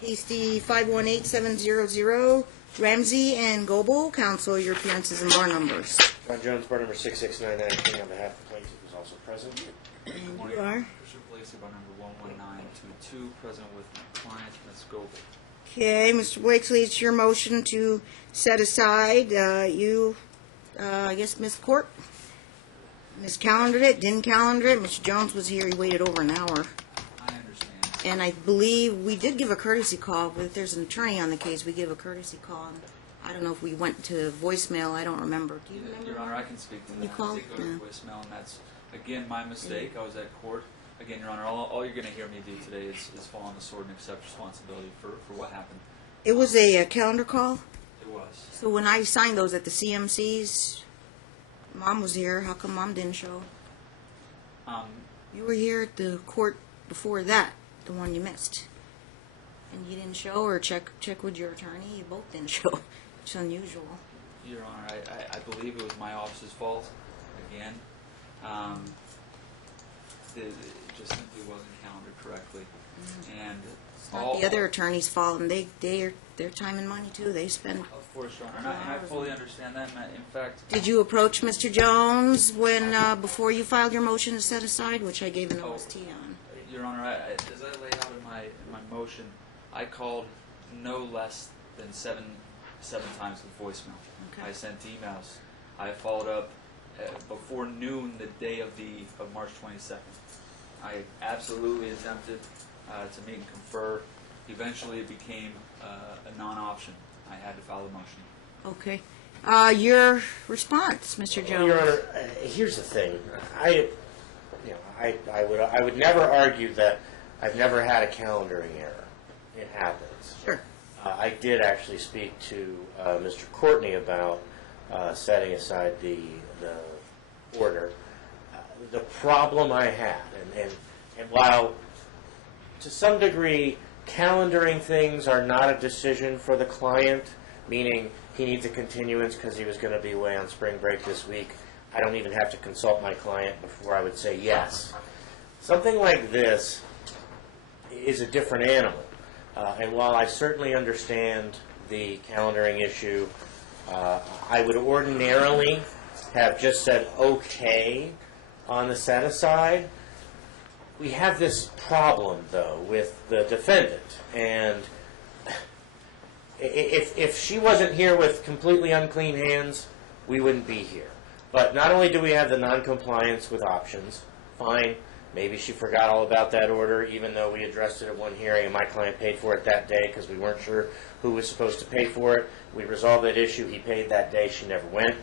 Case D 518700, Ramsey and Goble. Counsel, your appearances and bar numbers. John Jones, bar number 6699, on behalf of the plaintiff, who's also present. And you are? Bishop Lacey, bar number 11922, present with my client, Ms. Goble. Okay, Mr. Blakeslee, it's your motion to set aside. I guess, Ms. Court, miscalendared it, didn't calendar it. Mr. Jones was here, he waited over an hour. I understand. And I believe we did give a courtesy call, but if there's an attorney on the case, we give a courtesy call. I don't know if we went to voicemail, I don't remember. Do you remember? Your Honor, I can speak to that. You called? I did go to voicemail, and that's, again, my mistake. I was at court. Again, Your Honor, all you're going to hear me do today is fall on the sword and accept responsibility for what happened. It was a calendar call? It was. So when I signed those at the CMCs, Mom was here. How come Mom didn't show? You were here at the court before that, the one you missed. And you didn't show, or check with your attorney? You both didn't show. It's unusual. Your Honor, I believe it was my office's fault, again. It just simply wasn't calendared correctly. And It's not the other attorney's fault, and their time and money, too. They spend... Of course, Your Honor, and I fully understand that. And in fact... Did you approach Mr. Jones when before you filed your motion to set aside, which I gave an OST on? Your Honor, as I laid out in my motion, I called no less than seven times with voicemail. Okay. I sent emails. I followed up before noon the day of March 22nd. I absolutely attempted to meet and confer. Eventually, it became a non-option. I had to file a motion. Okay. Your response, Mr. Jones. Well, Your Honor, here's the thing. I would never argue that I've never had a calendaring error. It happens. Sure. I did actually speak to Mr. Courtney about setting aside the order. The problem I had, and while to some degree calendaring things are not a decision for the client, meaning he needs a continuance because he was going to be away on spring break this week, I don't even have to consult my client before I would say yes. Something like this is a different animal. And while I certainly understand the calendaring issue, I would ordinarily have just said okay on the set aside. We have this problem, though, with the defendant. And if she wasn't here with completely unclean hands, we wouldn't be here. But not only do we have the noncompliance with options, fine, maybe she forgot all about that order, even though we addressed it at one hearing and my client paid for it that day because we weren't sure who was supposed to pay for it. We resolved that issue. He paid that day. She never went.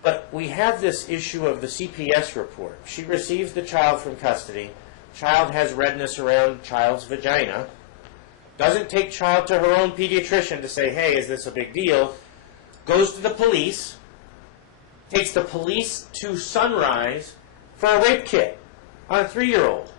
But we have this issue of the CPS report. She receives the child from custody. Child has redness around child's vagina. Doesn't take child to her own pediatrician to say, hey, is this a big deal? Goes to the police. Takes the police to Sunrise for a rape kit on a 3-year-old.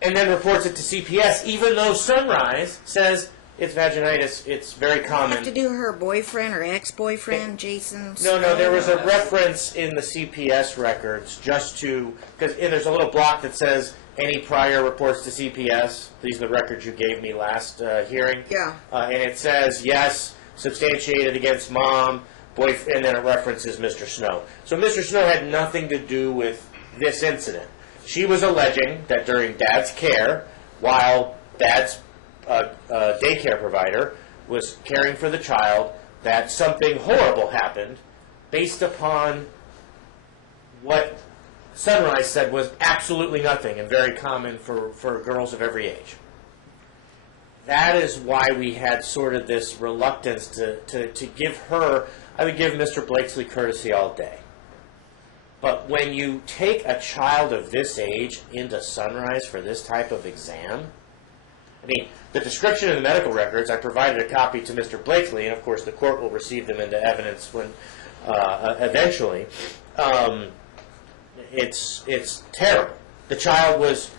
And then reports it to CPS, even though Sunrise says it's vaginitis, it's very common. Have to do her boyfriend or ex-boyfriend, Jason? No, there was a reference in the CPS records just to, because there's a little block that says any prior reports to CPS. These are the records you gave me last hearing. Yeah. And it says, yes, substantiated against mom, boyfriend, and then it references Mr. Snow. So Mr. Snow had nothing to do with this incident. She was alleging that during Dad's care, while Dad's daycare provider was caring for the child, that something horrible happened based upon what Sunrise said was absolutely nothing and very common for girls of every age. That is why we had sort of this reluctance to give her, I would give Mr. Blakeslee courtesy all day. But when you take a child of this age into Sunrise for this type of exam, I mean, the description in the medical records, I provided a copy to Mr. Blakeslee, and of course the court will receive them into evidence when eventually. It's terrible. The child was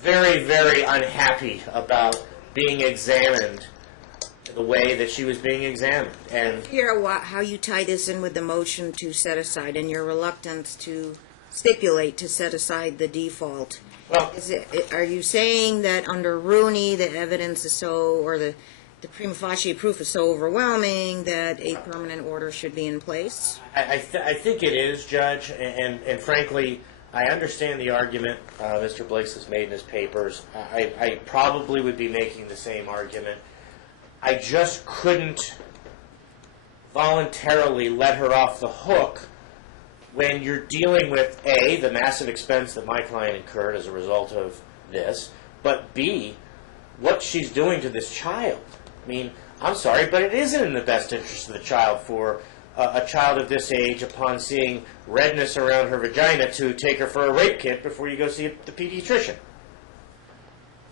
very, very unhappy about being examined the way that she was being examined. And Hear how you tie this in with the motion to set aside and your reluctance to stipulate to set aside the default. Well, Are you saying that under Rooney, the evidence is so, or the prima facie proof is so overwhelming that a permanent order should be in place? I think it is, Judge, and frankly, I understand the argument Mr. Blakes has made in his papers. I probably would be making the same argument. I just couldn't voluntarily let her off the hook when you're dealing with, A, the massive expense that my client incurred as a result of this, but B, what she's doing to this child. I mean, I'm sorry, but it isn't in the best interest of the child for a child of this age, upon seeing redness around her vagina, to take her for a rape kit before you go see the pediatrician.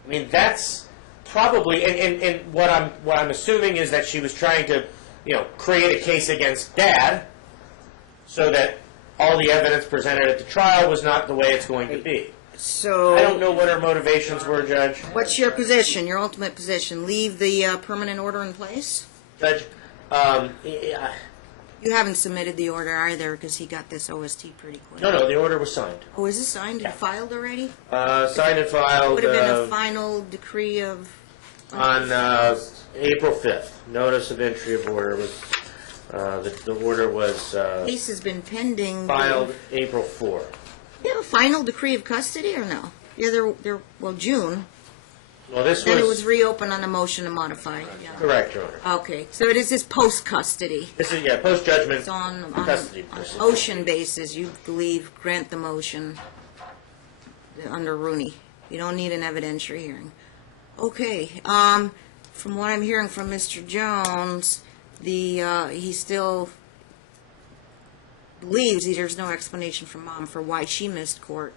I mean, that's probably, and what I'm assuming is that she was trying to, create a case against Dad, so that all the evidence presented at the trial was not the way it's going to be. So I don't know what her motivations were, Judge. what's your position, your ultimate position? Leave the permanent order in place? Judge, You haven't submitted the order either, because he got this OST pretty quick. no, the order was signed. Oh, is it signed and filed already? Signed and filed Would have been a final decree of... on April 5th. Notice of entry of order was, the order was Case has been pending. filed April 4th. You have a final decree of custody or no? Yeah, well, June. Well, this Then it was was reopened on a motion to modify. Yeah. correct, Your Honor. Okay, so it is this post-custody. This is, post-judgment It's on custody an procedure. motion basis, you believe, grant the motion under Rooney. You don't need an evidentiary hearing. Okay, from what I'm hearing from Mr. Jones, he still believes there's no explanation from Mom for why she missed court.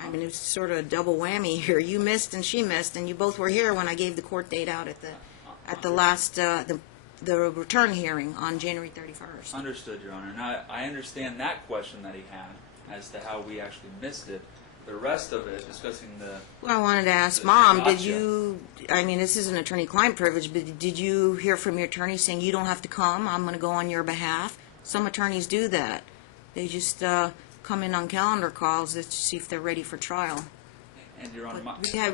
I mean, it's sort of a double whammy here. You missed and she missed, and you both were here when I gave the court date out at the last the return hearing on January 31st. Understood, Your Honor. Now, I understand that question that he had as to how we actually missed it. The rest of it, discussing the... Well, I wanted to ask Mom, did you, I mean, this is an attorney-client privilege, but did you hear from your attorney saying you don't have to come, I'm going to go on your behalf? Some attorneys do that. They just come in on calendar calls to see if they're ready for trial. And, Your Honor,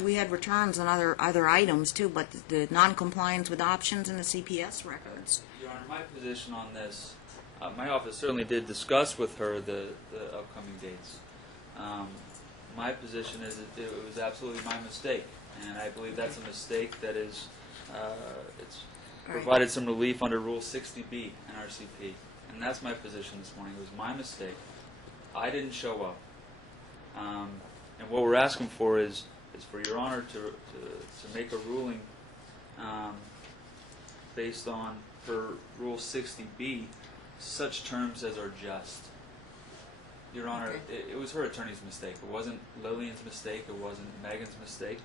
We had returns on other items too, but the non-compliance with options and the CPS records. Your Honor, my position on this, my office certainly did discuss with her the upcoming dates. My position is that it was absolutely my mistake, and I believe that's a mistake that is, it's provided some relief under Rule 60B in RCP, and that's my position this morning. It was my mistake. I didn't show up, and what we're asking for is for Your Honor to make a ruling based on her Rule 60B, such terms as are just. Your Honor, it was her attorney's mistake. It wasn't Lillian's mistake. It wasn't Megan's mistake.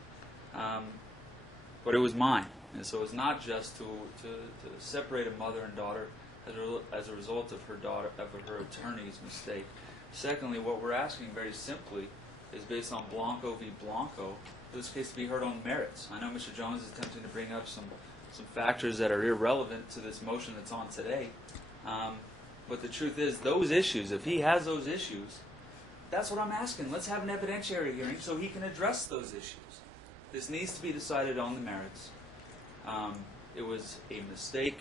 But it was mine. And so it's not just to separate a mother and daughter as a result of her attorney's mistake. Secondly, what we're asking very simply is based on Blanco v. Blanco, for this case to be heard on merits. I know Mr. Jones is attempting to bring up some factors that are irrelevant to this motion that's on today. But the truth is, those issues, if he has those issues, that's what I'm asking. Let's have an evidentiary hearing so he can address those issues. This needs to be decided on the merits. It was a mistake.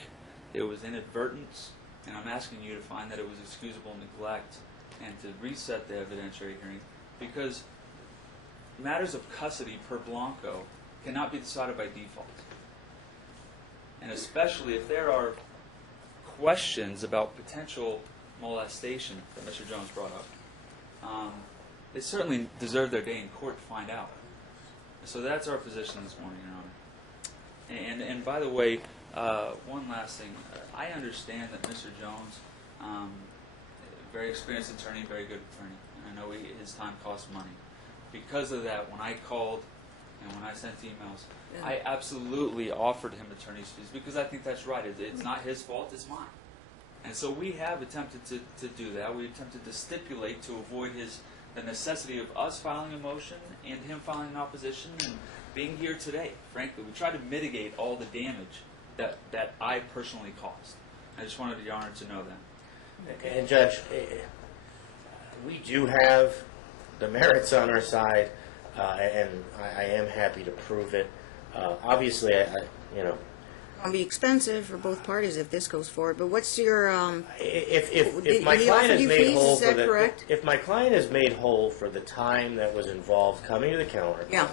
It was inadvertence. And I'm asking you to find that it was excusable neglect and to reset the evidentiary hearing, because matters of custody per Blanco cannot be decided by default. And especially if there are questions about potential molestation that Mr. Jones brought up, they certainly deserve their day in court to find out. So that's our position this morning, Your Honor. And by the way, one last thing. I understand that Mr. Jones, very experienced attorney, very good attorney, and I know his time costs money. Because of that, when I called and when I sent emails, I absolutely offered him attorney's fees because I think that's right. It's not his fault, it's mine. And so we have attempted to do that. We attempted to stipulate to avoid the necessity of us filing a motion and him filing an opposition and being here today. Frankly, we tried to mitigate all the damage that I personally caused. I just wanted Your Honor to know that. And Judge, we do have the merits on our side. and I am happy to prove it. Obviously, you know, It'll be expensive for both parties if this goes forward, but what's your, if my he client offered is you made fees, whole is for that the correct? if my client is made whole for the time that was involved coming to the counter, Yeah.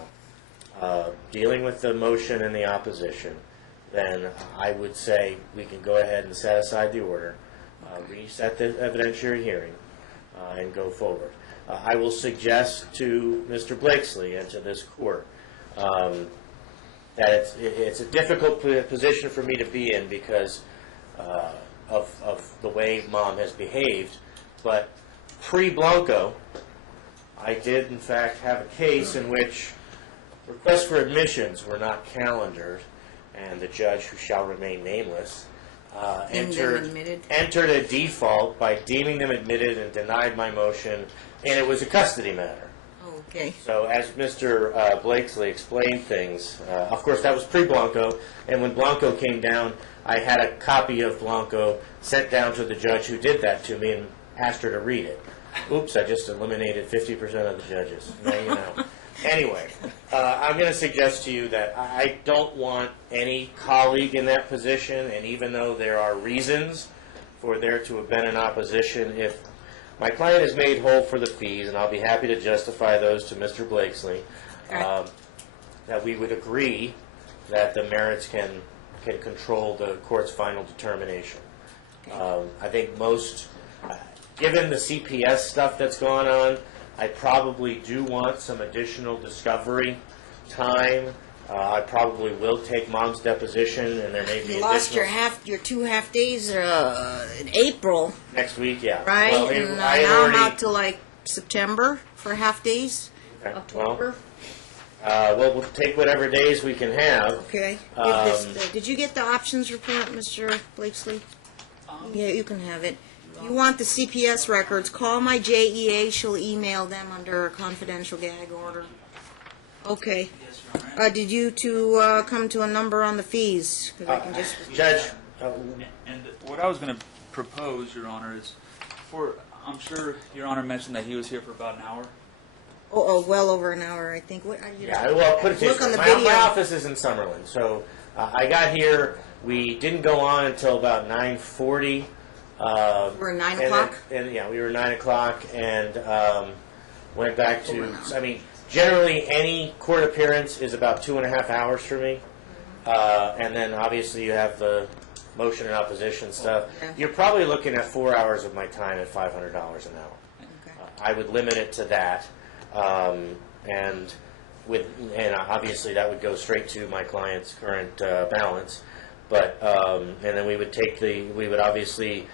dealing with the motion and the opposition, then I would say we can go ahead and set aside the order, reset the evidentiary hearing, and go forward. I will suggest to Mr. Blakesley and to this court that it's a difficult position for me to be in because of the way Mom has behaved, but pre-Blanco, I did in fact have a case in which requests for admissions were not calendared, and the judge, who shall remain nameless, entered a default by deeming them admitted and denied my motion, and it was a custody matter. Okay. So as Mr. Blakesley explained things, of course that was pre-Blanco, and when Blanco came down, I had a copy of Blanco sent down to the judge who did that to me and asked her to read it. Oops, I just eliminated 50% of the judges. Now you know. Anyway, I'm going to suggest to you that I don't want any colleague in that position, and even though there are reasons for there to have been an opposition, if my client is made whole for the fees, and I'll be happy to justify those to Mr. Blakesley, that we would agree that the merits can control the court's final determination. I think given the CPS stuff that's gone on, I probably do want some additional discovery time. I probably will take Mom's deposition, and there may be You lost additional... your 2 half days in April, Next week, yeah. right? Well, And I had now I'm already... out to like September for half days, Okay, October. well, we'll take whatever days we can have. Okay. Did you get the options report, Mr. Blakesley? Yeah, you can have it. You want the CPS records, call my JEA, she'll email them under a confidential gag order. Okay. Yes, Your Honor. Did you two come to a number on the fees? 'Cause I can just... Judge, And what I was going to propose, Your Honor, is I'm sure Your Honor mentioned that he was here for about an hour. Oh, well over an hour, I think. yeah, well, put it this Look on way. the My video. office is in Summerlin, so I got here, we didn't go on until about 9:40. We're 9 and o'clock? Yeah, we were 9 o'clock, and went back to, I mean, generally any court appearance is about 2.5 hours for me. And then obviously you have the motion and opposition stuff. Yeah. You're probably looking at 4 hours of my time at $500 an hour. Okay. I would limit it to that, and obviously that would go straight to my client's current balance. But and then we would obviously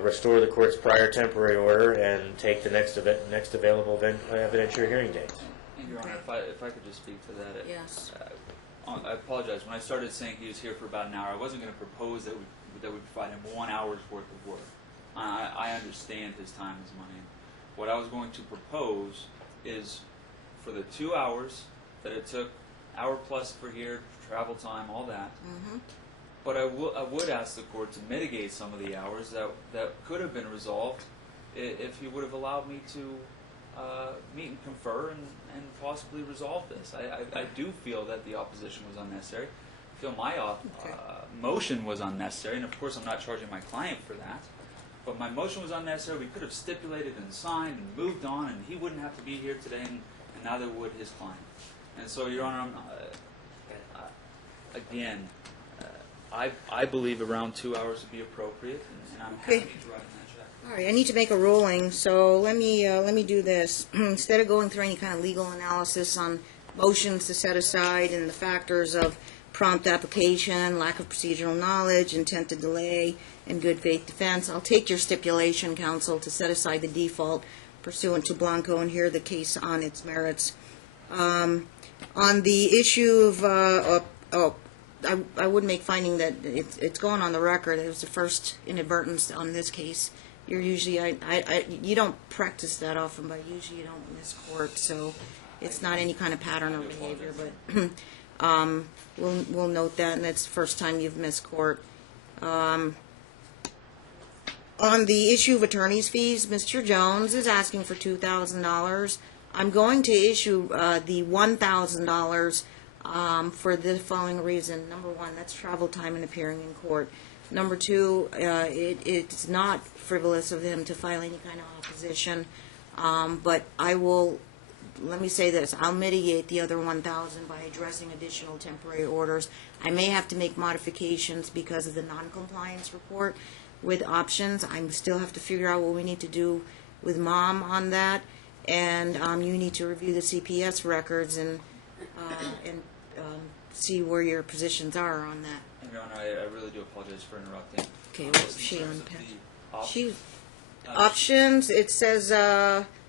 restore the court's prior temporary order and take the next available evidentiary hearing date. And Your Honor, if I could just speak to that. Yes. I apologize. When I started saying he was here for about an hour, I wasn't going to propose that we provide him 1 hour's worth of work. I understand his time is money. What I was going to propose is for the 2 hours that it took, hour plus for here, travel time, all that. Mm-hmm. But I would ask the court to mitigate some of the hours that could have been resolved if he would have allowed me to meet and confer and possibly resolve this. I do feel that the opposition was unnecessary. I feel my motion was unnecessary, and of course I'm not charging my client for that. But my motion was unnecessary. We could have stipulated and signed and moved on, and he wouldn't have to be here today, and neither would his client. And so, Your Honor, again, I believe around 2 hours would be appropriate, and I'm happy to write that check. All right, I need to make a ruling, so let me do this. Instead of going through any kind of legal analysis on motions to set aside and the factors of prompt application, lack of procedural knowledge, intent to delay, and good faith defense, I'll take your stipulation, counsel, to set aside the default pursuant to Blanco and hear the case on its merits. On the issue of, I would make finding that it's going on the record. It was the first inadvertence on this case. You're usually, you don't practice that often, but usually you don't miss court, so it's not any kind of pattern or behavior, but we'll note that, and that's the first time you've missed court. On the issue of attorney's fees, Mr. Jones is asking for $2,000. I'm going to issue the $1,000 for the following reason. Number one, that's travel time and appearing in court. Number two, it's not frivolous of him to file any kind of opposition, but I will, let me say this, I'll mitigate the other $1,000 by addressing additional temporary orders. I may have to make modifications because of the non-compliance report with options. I still have to figure out what we need to do with Mom on that, and you need to review the CPS records and see where your positions are on that. Your Honor, I really do apologize for interrupting. Okay, In well, terms she of she the options. It says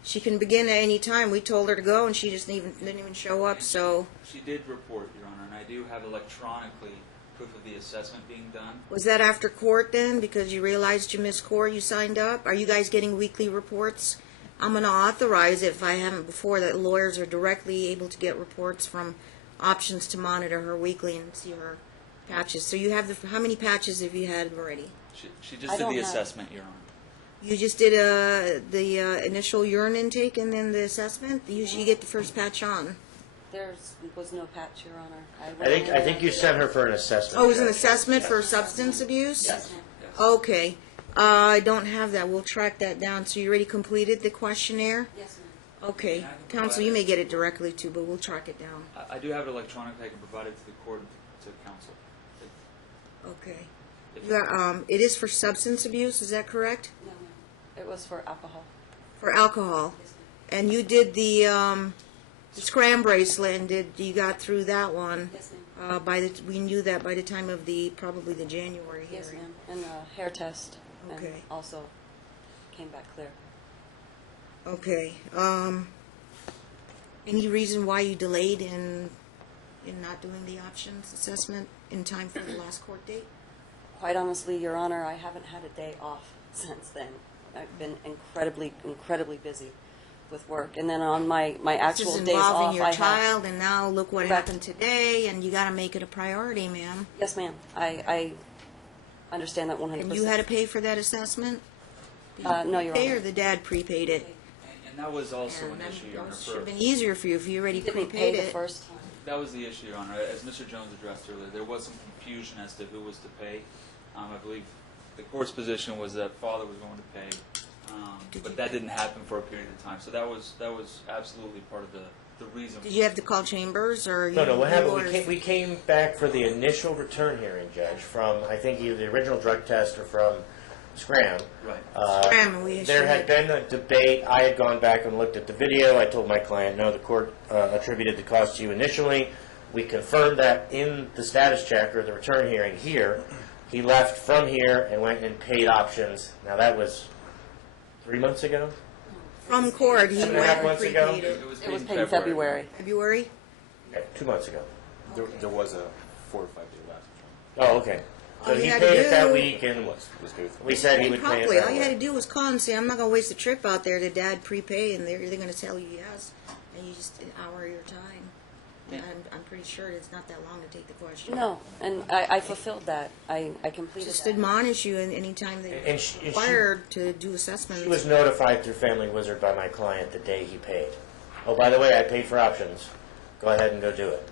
she can begin at any time. We told her to go, and she just didn't even show up. So She did report, Your Honor, and I do have electronically proof of the assessment being done. was that after court then? Because you realized you missed court, you signed up. Are you guys getting weekly reports? I'm going to authorize, if I haven't before, that lawyers are directly able to get reports from options to monitor her weekly and see her patches. So you have how many patches have you had already? She just did the assessment, Your Honor. You just did the initial urine intake and then the assessment? Usually you get the first patch on. There was no patch, Your Honor. I think you sent her for an assessment. Oh, it was an assessment for substance abuse? Yes, ma'am. Yes. Okay. I don't have that. We'll track that down. So you already completed the questionnaire? Yes, ma'am. Okay. Counsel, you may get it directly too, but we'll track it down. I do have it electronically. I can provide it to the court and to counsel. Okay. It is for substance abuse, is that correct? No, ma'am. It was for alcohol. For alcohol. Yes, ma'am. And you did the scram bracelet, and you got through that one. Yes, ma'am. We knew that by the time of probably the January hearing. Yes, ma'am. And the hair test. Okay. And also came back clear. Okay. Any reason why you delayed in not doing the options assessment in time for the last court date? Quite honestly, Your Honor, I haven't had a day off since then. I've been incredibly busy with work. And then on my actual This is days off, involving your I have... child, and now look what Correct. happened today, and you got to make it a priority, ma'am. Yes, ma'am. I understand that 100%. And you had to pay for that assessment? Did No, you Your pay Honor. or the dad prepaid it? And that was also And an issue, Your Honor. should have been easier for you if you already Didn't pay prepaid the it. first time. That was the issue, Your Honor. As Mr. Jones addressed earlier, there was some confusion as to who was to pay. I believe the court's position was that father was going to pay, but that didn't happen for a period of time. So that was absolutely part of the reason. Did you have to call chambers, or No, what happened, orders? we came back for the initial return hearing, Judge, from, I think, either the original drug test or from Scram. Right. Scram, and we There issued had it. been a debate. I had gone back and looked at the video. I told my client, no, the court attributed the cost to you initially. We confirmed that in the status check, or the return hearing here. He left from here and went and paid options. Now, that was 3 months ago? From court, he 7.5 went and months ago? prepaid it. It was paid in February. February? Okay, 2 months ago. There was a 4 or 5 day lapse. Oh, okay. So All you he had to paid it that do- week, and It was good. we said he Hey, would pay it promptly. that All you had way. to do was call and say, I'm not going to waste a trip out there. Did dad prepay? And they're going to tell you yes. And you just an hour of your time. And I'm pretty sure it's not that long to take the question. No, and I fulfilled that. I completed Just that. admonish you any time they're And she- required to do assessments. She was notified through Family Wizard by my client the day he paid. Oh, by the way, I paid for options. Go ahead and go do it.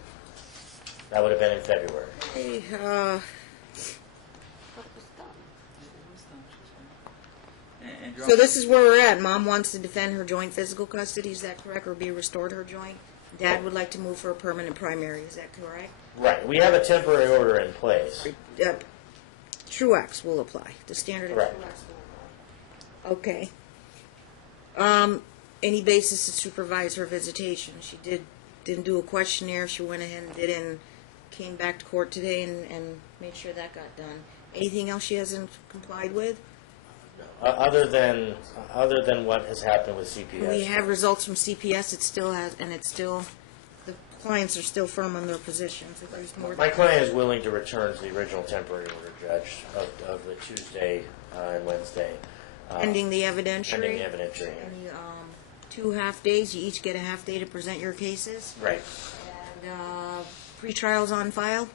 That would have been in February. Hey, What was done? And Your so Honor, this is where we're at. Mom wants to defend her joint physical custody. Is that correct? Or be restored her joint? Dad would like to move for a permanent primary. Is that correct? Right. We have a temporary order in place. Truax will apply. The standard of Correct. Truax will apply. Okay. Any basis to supervise her visitation? She didn't do a questionnaire. She went ahead and did it and came back to court today and made sure that got done. Anything else she hasn't complied with? Other than what has happened with CPS. We have results from CPS. It still has, and it's still, the clients are still firm on their positions. If there's more. My client is willing to return to the original temporary order, Judge, of the Tuesday and Wednesday. Pending the evidentiary. Pending the evidentiary. And you, 2 half days. You each get a half day to present your cases. Right. And pre-trials on file.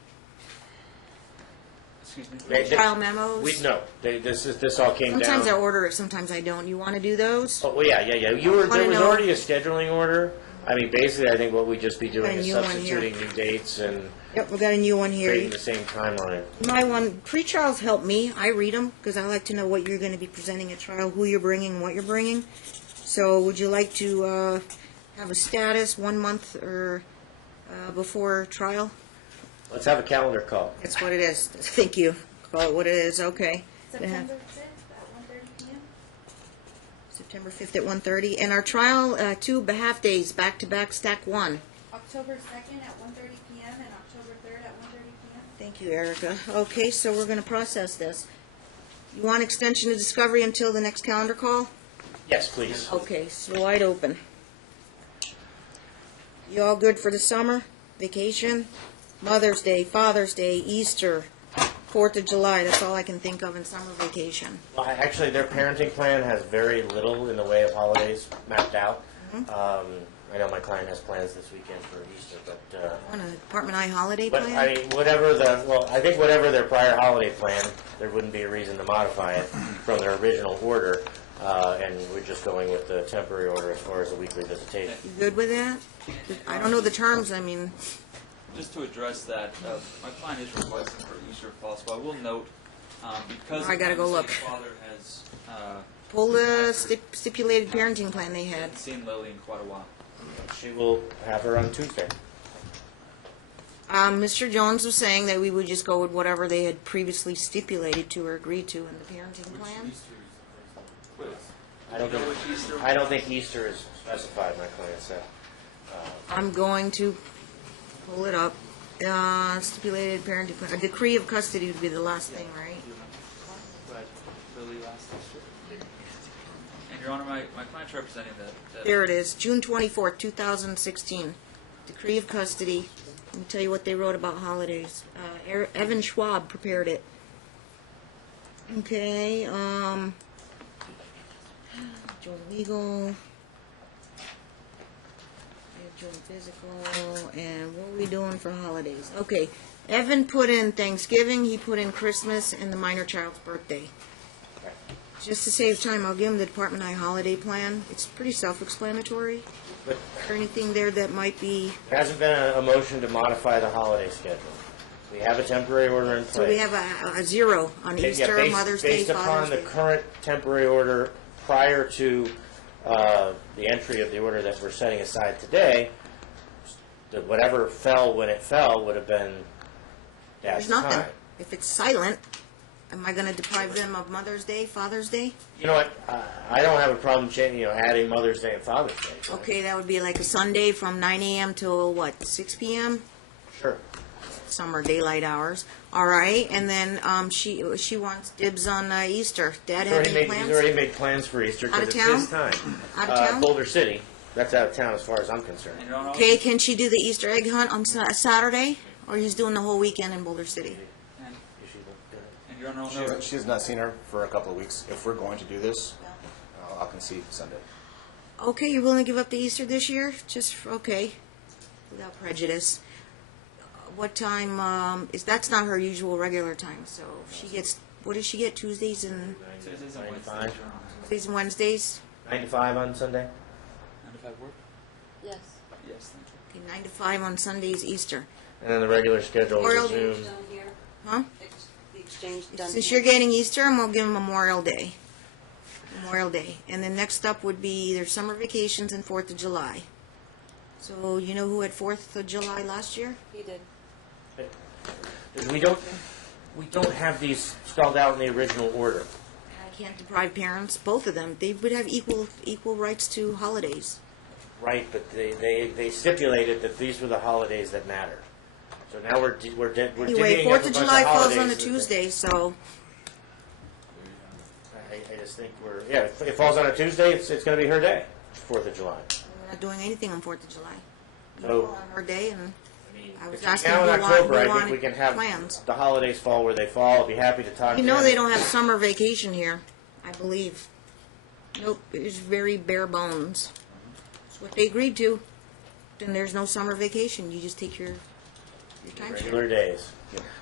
Excuse me? Trial memos? This all came down. Sometimes I order it, sometimes I don't. You want to do those? Oh, well, yeah. There was already a scheduling order. I mean, basically, I think what we'd just be doing is new one here. substituting new dates and Yep, we got a new one here. creating the same timeline. My one, pre-trials help me. I read them because I like to know what you're going to be presenting at trial, who you're bringing, what you're bringing. So would you like to have a status 1 month or before trial? Let's have a calendar call. That's what it is. Thank you. Call it what it is. Okay. September 5th at 1:30 p.m. September 5th at 1:30. And our trial, 2 half days, back-to-back, stack 1. October 2nd at 1:30 p.m. and October 3rd at 1:30 p.m. Thank you, Erica. Okay, so we're going to process this. You want extension of discovery until the next calendar call? Yes, please. Okay, so wide open. You all good for the summer? Vacation? Mother's Day, Father's Day, Easter, 4th of July. That's all I can think of in summer vacation. Well, actually, their parenting plan has very little in the way of holidays mapped out. I know my client has plans this weekend for Easter, but On a Department I holiday but plan? I mean, I think whatever their prior holiday plan, there wouldn't be a reason to modify it from their original order, and we're just going with the temporary order as far as the weekly visitation. You good with that? I don't know the terms, I mean, Just to address that, my client is requesting for Easter if possible. I will note, because I gotta go look. the father has pull the stipulated parenting plan they had. hadn't seen Lily in quite a while. She will have her on Tuesday. Mr. Jones was saying that we would just go with whatever they had previously stipulated to or agreed to in the parenting plan. I don't think Easter is specified, my client said. I'm going to pull it up. Stipulated parenting plan. A decree of custody would be the last thing, right? Lily last Easter. And Your Honor, my client's representing that. There it is, June 24th, 2016. Decree of custody. Let me tell you what they wrote about holidays. Evan Schwab prepared it. Okay, joint legal, joint physical, and what are we doing for holidays? Okay, Evan put in Thanksgiving, he put in Christmas, and the minor child's birthday. Just to save time, I'll give him the Department I holiday plan. It's pretty self-explanatory. But Is there anything there that might be... there hasn't been a motion to modify the holiday schedule. We have a temporary order in place. So we have a 0 on Yeah, Easter, based- Mother's Day, Based upon Father's the Day. current temporary order prior to the entry of the order that we're setting aside today, whatever fell when it fell would have been There's Dad's nothing. time. If it's silent, am I going to deprive them of Mother's Day, Father's Day? You know what? I don't have a problem adding Mother's Day and Father's Day. but- Okay, that would be like a Sunday from 9 a.m. till, what, 6 p.m.? Sure. Summer daylight hours. All right, and then she wants dibs on Easter. Dad have any He's plans? already made plans for Easter Out of because it's his time. Out of town? Boulder City. That's out of town as far as I'm concerned. And Your Honor, Okay, can she do the Easter egg hunt on Saturday? Or he's doing the whole weekend in Boulder City? and Your Honor, I'll note, She has not seen her for a couple of weeks. If we're going to do this, I'll concede Sunday. Okay, you're willing to give up the Easter this year? Okay, without prejudice. What time, that's not her usual regular time, so she gets, what does she get, Tuesdays and Tuesdays and 9 to Wednesdays, 5. Your Honor. Tuesdays and Wednesdays? 9 to 5 on Sunday? 9 to 5 work? Yes. Yes, thank you. Okay, 9 to 5 on Sundays, Easter. And then the regular schedule Memorial is Day. resumed. Done here. Huh? The exchange done Since here. you're getting Easter, I'm gonna give them Memorial Day. Memorial Day. And then next up would be their summer vacations and 4th of July. So you know who had 4th of July last year? He did. We don't have these spelled out in the original order. I can't deprive parents, both of them. They would have equal rights to holidays. Right, but they stipulated that these were the holidays that matter. So now we're Anyway, divvying up 4th a of bunch July falls holidays on a that- Tuesday, so I just think if it falls on a Tuesday, it's going to be her day, 4th of July. we're not doing anything on 4th of July. So, On her day, and I mean, I was between asking now and who October, I think wanted we can have plans. the holidays fall where they fall. I'll be happy to talk you to know them. they don't have summer vacation here, I believe. Nope, it's very bare bones. It's what they agreed to. Then there's no summer vacation. You just take your your time Regular days.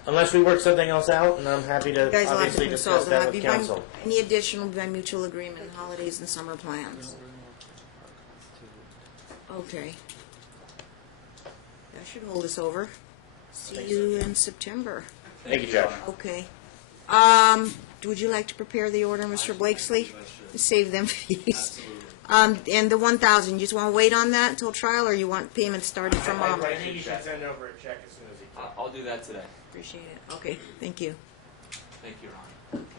Unless we work something else out, and I'm happy to You guys will have to obviously consult. discuss There'll that have to with be by- council. Any additional by mutual agreement, holidays and summer plans. Okay. That should hold us over. See you in September. Thank you, Josh. Okay. Would you like to prepare the order, Mr. Blakesley? Save them fees. And the 1,000, you just want to wait on that until trial, or you want payment started from mom? I think you should send over a check as soon as you can. I'll do that today. Appreciate it. Okay, thank you. Thank you, Your Honor.